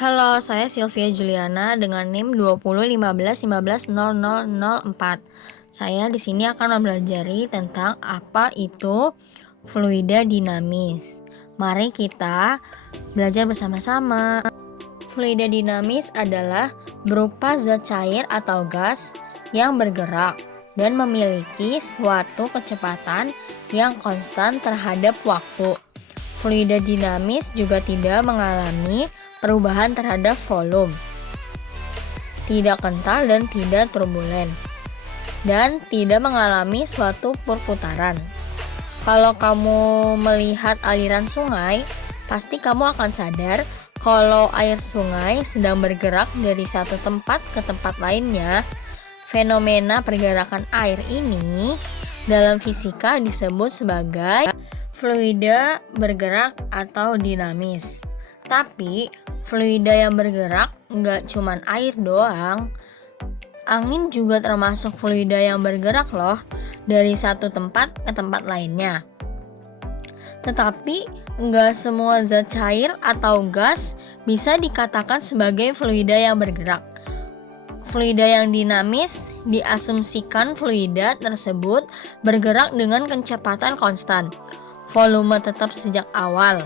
Halo, saya Sylvia Juliana dengan NIM 201515110004. Saya di sini akan mempelajari tentang apa itu fluida dinamis. Mari kita belajar bersama-sama. Fluida dinamis adalah berupa zat cair atau gas yang bergerak dan memiliki suatu kecepatan yang konstan terhadap waktu. Fluida dinamis juga tidak mengalami perubahan terhadap volume, tidak kental dan tidak turbulen, dan tidak mengalami suatu perputaran. Kalau kamu melihat aliran sungai, pasti kamu akan sadar kalau air sungai sedang bergerak dari satu tempat ke tempat lainnya. Fenomena pergerakan air ini dalam fisika disebut sebagai fluida bergerak atau dinamis. Tapi fluida yang bergerak nggak cuman air doang. Angin juga termasuk fluida yang bergerak loh, dari satu tempat ke tempat lainnya. Tetapi nggak semua zat cair atau gas bisa dikatakan sebagai fluida yang bergerak. Fluida yang dinamis diasumsikan fluida tersebut bergerak dengan kecepatan konstan, volume tetap sejak awal,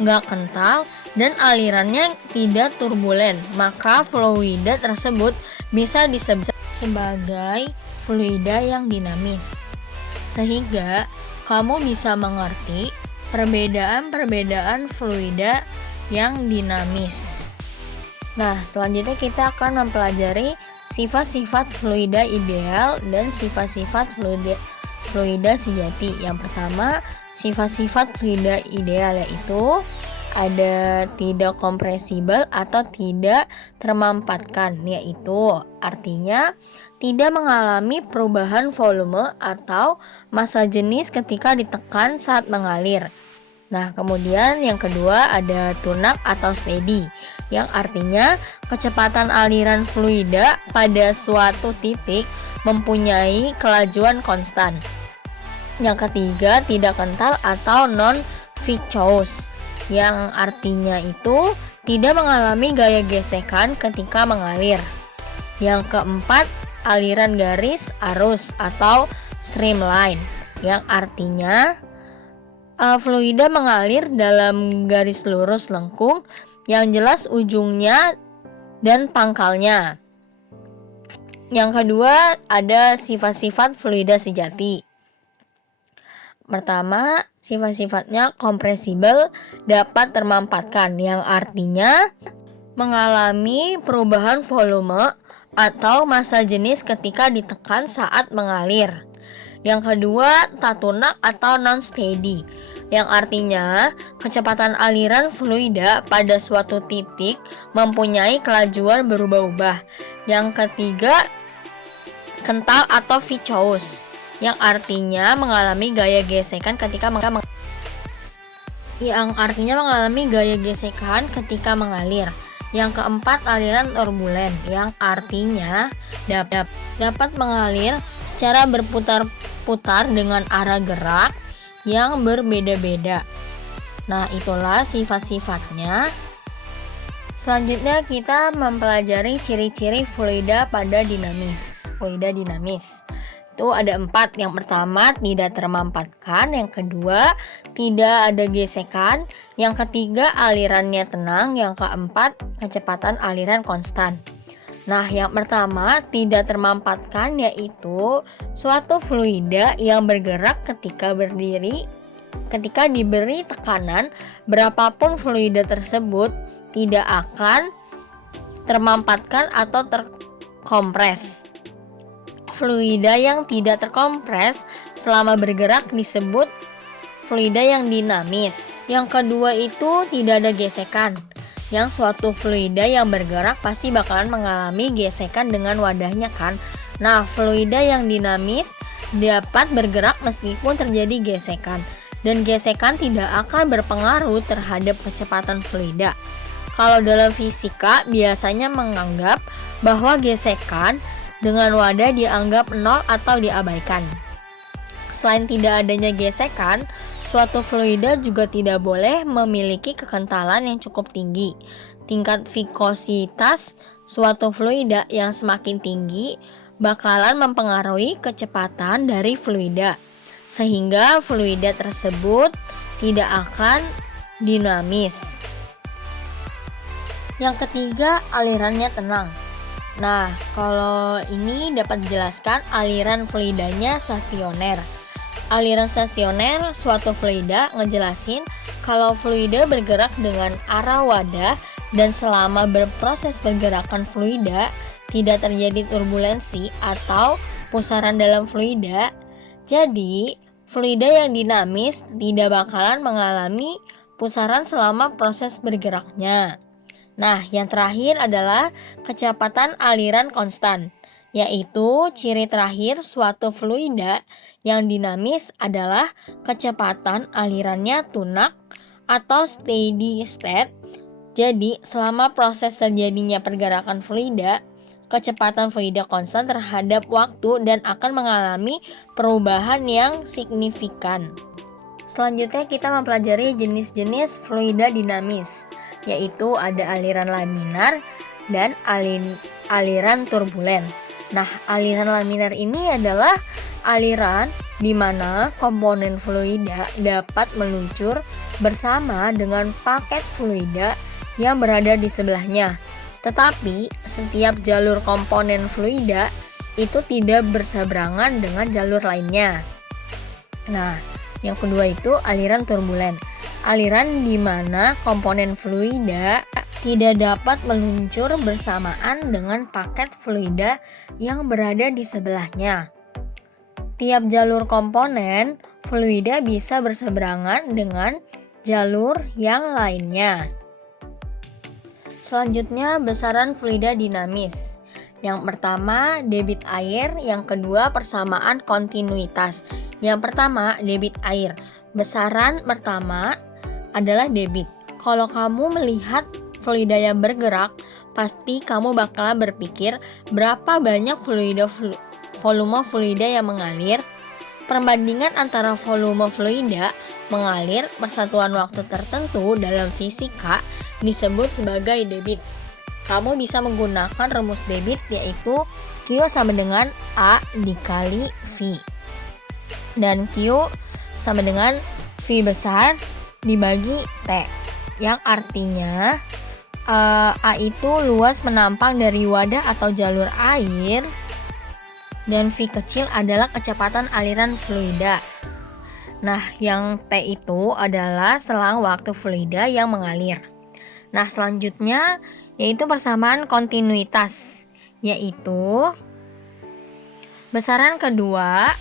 nggak kental, dan alirannya tidak turbulen, maka fluida tersebut bisa disebut sebagai fluida yang dinamis. Sehingga kamu bisa mengerti perbedaan-perbedaan fluida yang dinamis. Nah, selanjutnya kita akan mempelajari sifat-sifat fluida ideal dan sifat-sifat fluida sejati. Yang pertama, sifat-sifat fluida ideal yaitu ada tidak kompresibel atau tidak termampatkan, yaitu artinya tidak mengalami perubahan volume atau massa jenis ketika ditekan saat mengalir. Nah, kemudian yang kedua ada tunak atau steady, yang artinya kecepatan aliran fluida pada suatu titik mempunyai kelajuan konstan. Yang ketiga tidak kental atau non-viscous, yang artinya itu tidak mengalami gaya gesekan ketika mengalir. Yang keempat, aliran garis arus atau streamline, yang artinya fluida mengalir dalam garis lurus lengkung yang jelas ujungnya dan pangkalnya. Yang kedua, ada sifat-sifat fluida sejati. Pertama, sifat-sifatnya kompresibel, dapat termampatkan, yang artinya mengalami perubahan volume atau massa jenis ketika ditekan saat mengalir. Yang kedua, tak tunak atau non-steady, yang artinya kecepatan aliran fluida pada suatu titik mempunyai kelajuan berubah-ubah. Yang ketiga, kental atau viscous, yang artinya mengalami gaya gesekan ketika mengalir. Yang keempat, aliran turbulen, yang artinya dapat mengalir secara berputar-putar dengan arah gerak yang berbeda-beda. Nah, itulah sifat-sifatnya. Selanjutnya kita mempelajari ciri-ciri fluida pada dinamis. Fluida dinamis itu ada 4. Yang pertama, tidak termampatkan. Yang kedua, tidak ada gesekan. Yang ketiga, alirannya tenang. Yang keempat, kecepatan aliran konstan. Nah, yang pertama, tidak termampatkan yaitu suatu fluida yang bergerak ketika diberi tekanan berapapun fluida tersebut tidak akan termampatkan atau terkompres. Fluida yang tidak terkompres selama bergerak disebut fluida yang dinamis. Yang kedua itu tidak ada gesekan, yang suatu fluida yang bergerak pasti bakalan mengalami gesekan dengan wadahnya kan. Nah, fluida yang dinamis dapat bergerak meskipun terjadi gesekan, dan gesekan tidak akan berpengaruh terhadap kecepatan fluida. Kalau dalam fisika biasanya menganggap bahwa gesekan dengan wadah dianggap nol atau diabaikan. Selain tidak adanya gesekan, Suatu fluida juga tidak boleh memiliki kekentalan yang cukup tinggi. Tingkat vikositas suatu fluida yang semakin tinggi bakalan mempengaruhi kecepatan dari fluida, sehingga fluida tersebut tidak akan dinamis. Yang ketiga, alirannya tenang. Nah, kalau ini dapat dijelaskan aliran fluidanya stasioner. Aliran stasioner suatu fluida ngejelasin kalau fluida bergerak dengan arah wadah dan selama berproses pergerakan fluida tidak terjadi turbulensi atau pusaran dalam fluida. Jadi, fluida yang dinamis tidak bakalan mengalami pusaran selama proses bergeraknya. Nah, yang terakhir adalah kecepatan aliran konstan, yaitu ciri terakhir suatu fluida yang dinamis adalah kecepatan alirannya tunak atau steady state. Jadi, selama proses terjadinya pergerakan fluida, kecepatan fluida konstan terhadap waktu dan akan mengalami perubahan yang signifikan. Selanjutnya kita mempelajari jenis-jenis fluida dinamis, yaitu ada aliran laminar dan aliran turbulen. Nah, aliran laminar ini adalah aliran di mana komponen fluida dapat meluncur bersama dengan paket fluida yang berada di sebelahnya. Tetapi, setiap jalur komponen fluida itu tidak berseberangan dengan jalur lainnya. Nah, yang kedua itu aliran turbulen. Aliran di mana komponen fluida tidak dapat meluncur bersamaan dengan paket fluida yang berada di sebelahnya. Tiap jalur komponen fluida bisa berseberangan dengan jalur yang lainnya. Selanjutnya, besaran fluida dinamis. Yang pertama, debit air. Yang kedua, persamaan kontinuitas. Yang pertama, debit air. Besaran pertama adalah debit. Kalau kamu melihat fluida yang bergerak, pasti kamu bakalan berpikir berapa banyak volume fluida yang mengalir. Perbandingan antara volume fluida mengalir persatuan waktu tertentu dalam fisika disebut sebagai debit. Kamu bisa menggunakan rumus debit, yaitu Q sama dengan A dikali V. Dan Q sama dengan V besar dibagi T. Yang artinya A itu luas penampang dari wadah atau jalur air, dan V kecil adalah kecepatan aliran fluida. Nah, yang T itu adalah selang waktu fluida yang mengalir. Nah, selanjutnya yaitu persamaan kontinuitas, yaitu besaran kedua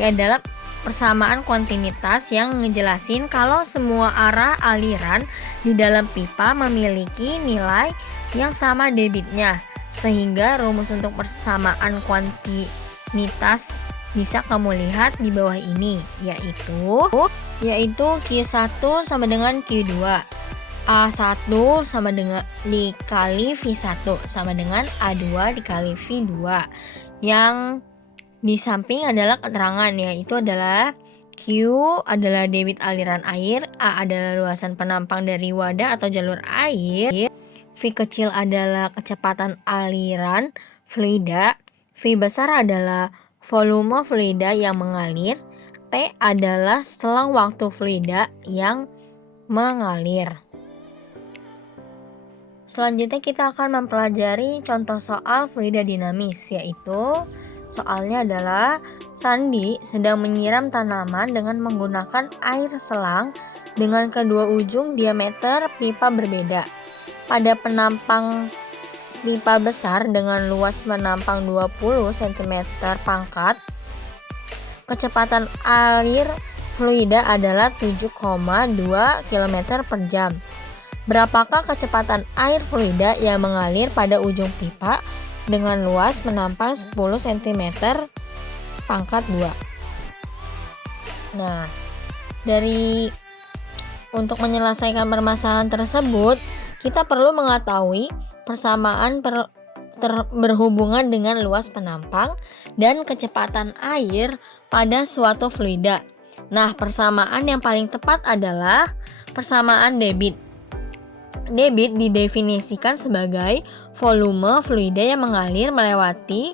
adalah persamaan kontinuitas yang ngejelasin kalau semua arah aliran di dalam pipa memiliki nilai yang sama debitnya, sehingga rumus untuk persamaan kontinuitas bisa kamu lihat di bawah ini, yaitu Q1 sama dengan Q2. A1 sama dengan dikali V1 sama dengan A2 dikali V2. Yang di samping adalah keterangan, yaitu adalah Q adalah debit aliran air, A adalah luasan penampang dari wadah atau jalur air, V kecil adalah kecepatan aliran fluida, V besar adalah volume fluida yang mengalir, T adalah selang waktu fluida yang mengalir. Selanjutnya kita akan mempelajari contoh soal fluida dinamis, yaitu soalnya adalah Sandi sedang menyiram tanaman dengan menggunakan air selang dengan kedua ujung diameter pipa berbeda. Pada penampang pipa besar dengan luas menampang 20 cm pangkat, kecepatan alir fluida adalah 7,2 km per jam. Berapakah kecepatan air fluida yang mengalir pada ujung pipa dengan luas menampang 10 cm pangkat 2? Nah, untuk menyelesaikan permasalahan tersebut, kita perlu mengetahui persamaan berhubungan dengan luas penampang dan kecepatan air pada suatu fluida. Nah, persamaan yang paling tepat adalah persamaan debit. Debit didefinisikan sebagai volume fluida yang mengalir melewati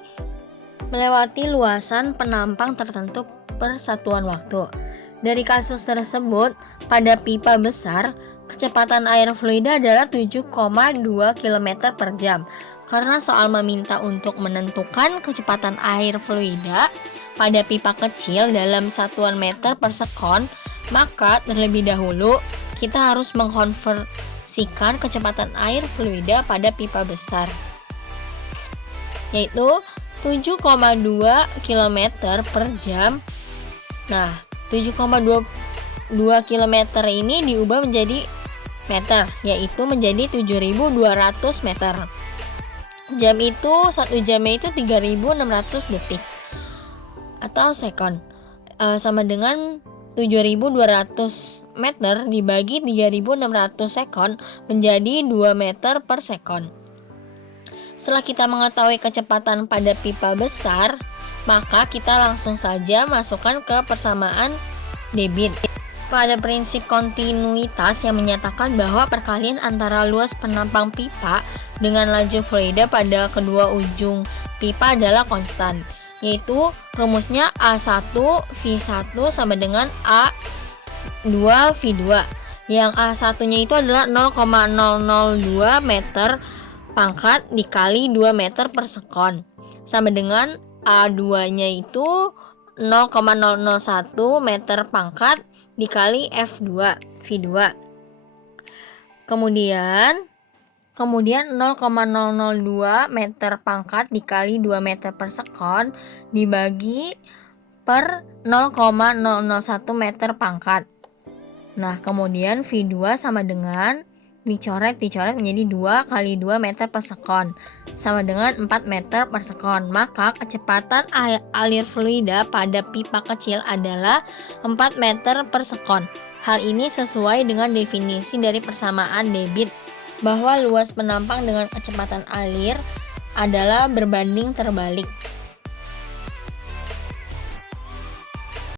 luasan penampang tertentu per satuan waktu. Dari kasus tersebut, pada pipa besar, kecepatan air fluida adalah 7,2 km per jam. Karena soal meminta untuk menentukan kecepatan air fluida pada pipa kecil dalam satuan meter per sekon, maka terlebih dahulu kita harus mengkonversikan kecepatan air fluida pada pipa besar, yaitu 7,2 km per jam. Nah, 7,2 km ini diubah menjadi meter, yaitu menjadi 7.200 meter. Jam itu, 1 jamnya itu 3.600 detik atau sekon, sama dengan 7.200 meter dibagi 3.600 sekon menjadi 2 meter per sekon. Setelah kita mengetahui kecepatan pada pipa besar, maka kita langsung saja masukkan ke persamaan debit. Pada prinsip kontinuitas yang menyatakan bahwa perkalian antara luas penampang pipa dengan laju fluida pada kedua ujung pipa adalah konstan, yaitu rumusnya A1V1 sama dengan A2V2, yang A1-nya itu adalah 0,002 meter pangkat dikali 2 meter per sekon, sama dengan A2-nya itu 0,001 meter pangkat dikali F2 V2. Kemudian 0,002 meter pangkat dikali 2 meter per sekon dibagi per 0,001 meter pangkat. Nah, kemudian V2 sama dengan dicoret menjadi 2 kali 2 meter per sekon sama dengan 4 meter per sekon. Maka kecepatan alir fluida pada pipa kecil adalah 4 meter per sekon. Hal ini sesuai dengan definisi dari persamaan debit, bahwa luas penampang dengan kecepatan alir adalah berbanding terbalik.